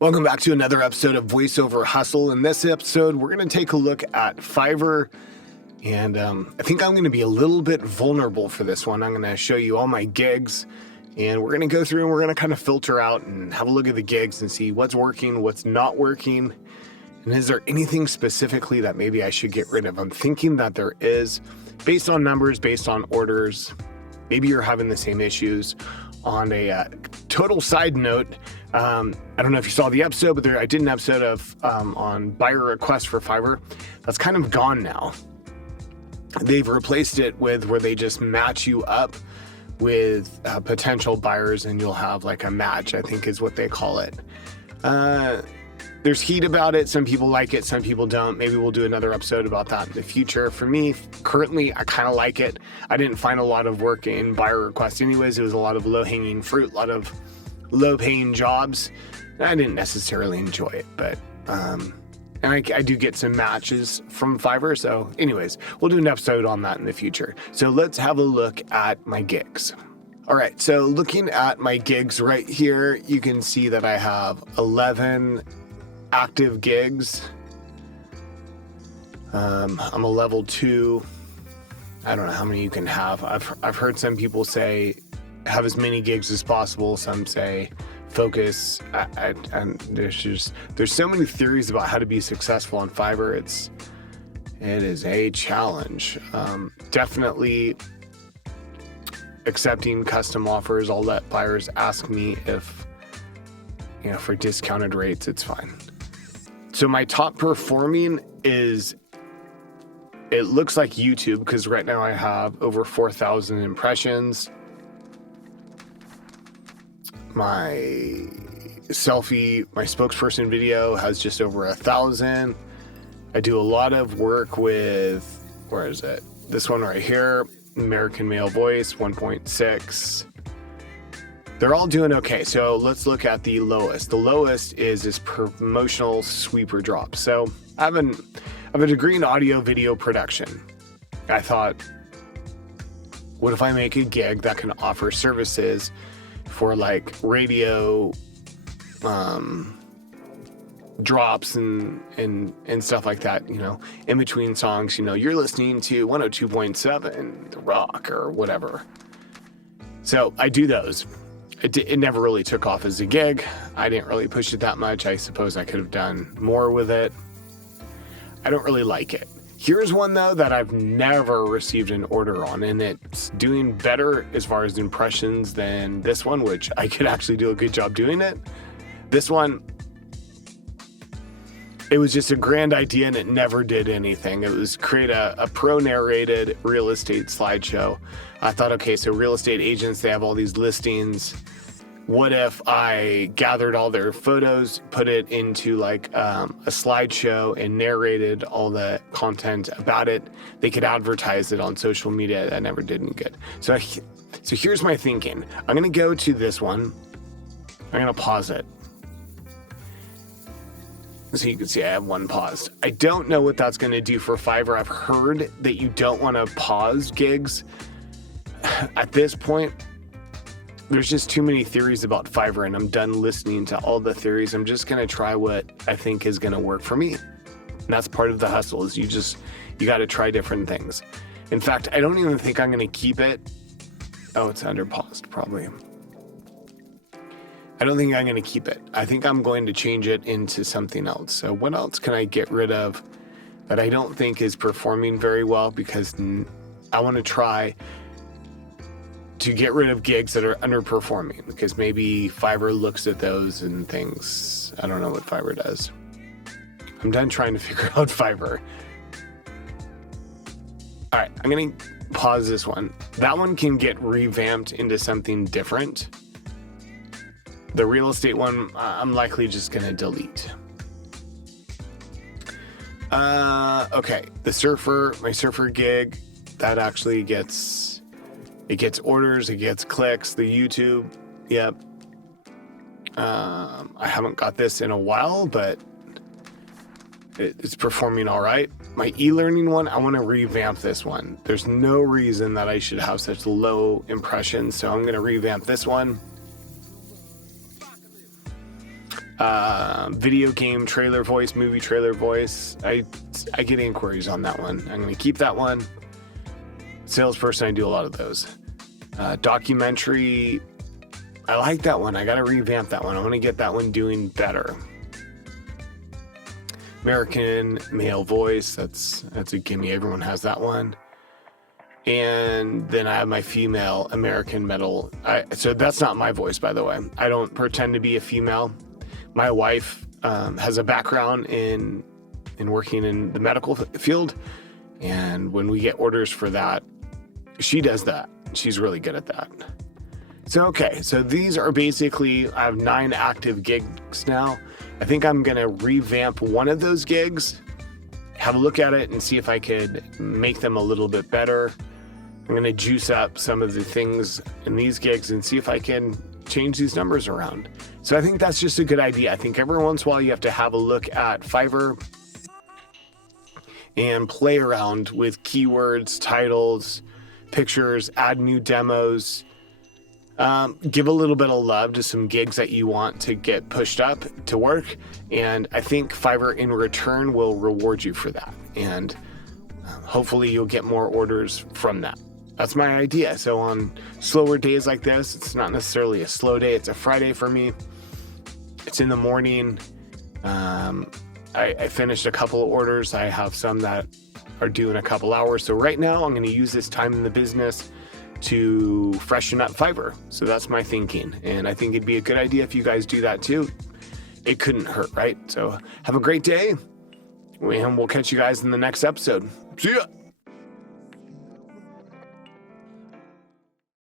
Welcome back to another episode of Voiceover Hustle. In this episode, we're going to take a look at Fiverr, and I think I'm going to be a little bit vulnerable for this one. I'm going to show you all my gigs, and we're going to go through and we're going to kind of filter out and have a look at the gigs and see what's working, what's not working, and is there anything specifically that maybe I should get rid of? I'm thinking that there is, based on numbers, based on orders. Maybe you're having the same issues. On a total side note, I don't know if you saw the episode, but I did an episode of on buyer requests for Fiverr. That's kind of gone now. They've replaced it with where they just match you up with potential buyers, and you'll have like a match, I think is what they call it. There's heat about it. Some people like it, some people don't. Maybe we'll do another episode about that in the future. For me, currently, I kind of like it. I didn't find a lot of work in buyer requests anyways. It was a lot of low-hanging fruit, a lot of low-paying jobs. I didn't necessarily enjoy it, but and I do get some matches from Fiverr. So anyways, we'll do an episode on that in the future. So let's have a look at my gigs. All right, so looking at my gigs right here, you can see that I have 11 active gigs. I'm a level 2. I don't know how many you can have. I've heard some people say have as many gigs as possible. Some say focus. And there's so many theories about how to be successful on Fiverr. It is a challenge. Definitely accepting custom offers. I'll let buyers ask me if, for discounted rates, it's fine. So my top performing is, it looks like YouTube, because right now I have over 4,000 impressions. My spokesperson video has just over 1,000. I do a lot of work with, where is it? This one right here, American Male Voice, 1.6. They're all doing okay. So let's look at the lowest. The lowest is this promotional sweeper drop. So I have a degree in audio video production. I thought, what if I make a gig that can offer services for like radio drops and stuff like that, in between songs, you're listening to 102.7 The Rock or whatever. So I do those. It never really took off as a gig. I didn't really push it that much. I suppose I could have done more with it. I don't really like it. Here's one, though, that I've never received an order on, and it's doing better as far as impressions than this one, which I could actually do a good job doing it. This one, it was just a grand idea, and it never did anything. It was create a pro-narrated real estate slideshow. I thought, okay, so real estate agents, they have all these listings. What if I gathered all their photos, put it into like a slideshow and narrated all the content about it? They could advertise it on social media. That never did any good. So here's my thinking. I'm going to go to this one. I'm going to pause it. So you can see I have one paused. I don't know what that's going to do for Fiverr. I've heard that you don't want to pause gigs. At this point, there's just too many theories about Fiverr, and I'm done listening to all the theories. I'm just going to try what I think is going to work for me. And that's part of the hustle, is you got to try different things. In fact, I don't even think I'm going to keep it. Oh, it's under paused, probably. I don't think I'm going to keep it. I think I'm going to change it into something else. So what else can I get rid of that I don't think is performing very well? Because I want to try to get rid of gigs that are underperforming, because maybe Fiverr looks at those and thinks, I don't know what Fiverr does. I'm done trying to figure out Fiverr. All right, I'm going to pause this one. That one can get revamped into something different. The real estate one, I'm likely just going to delete. Okay, my surfer gig, that actually gets orders, it gets clicks. The YouTube, yep. I haven't got this in a while, but it's performing all right. My e-learning one, I want to revamp this one. There's no reason that I should have such low impressions, so I'm going to revamp this one. video game trailer voice, movie trailer voice. I get inquiries on that one. I'm going to keep that one. Salesperson, I do a lot of those. Documentary, I like that one. I got to revamp that one. I want to get that one doing better. American male voice, that's a gimme. Everyone has that one. And then I have my female American metal. So that's not my voice, by the way. I don't pretend to be a female. My wife has a background in working in the medical field. And when we get orders for that, she does that. She's really good at that. So, okay. So these are basically, I have 9 active gigs now. I think I'm going to revamp one of those gigs, have a look at it and see if I could make them a little bit better. I'm going to juice up some of the things in these gigs and see if I can change these numbers around. So I think that's just a good idea. I think every once in a while you have to have a look at Fiverr and play around with keywords, titles, pictures, add new demos. Give a little bit of love to some gigs that you want to get pushed up to work. And I think Fiverr in return will reward you for that. And hopefully you'll get more orders from that. That's my idea. So on slower days like this, it's not necessarily a slow day. It's a Friday for me. It's in the morning. I finished a couple of orders. I have some that are due in a couple hours. So right now I'm going to use this time in the business to freshen up Fiverr. So that's my thinking. And I think it'd be a good idea if you guys do that too. It couldn't hurt, right? So have a great day. And we'll catch you guys in the next episode. See ya.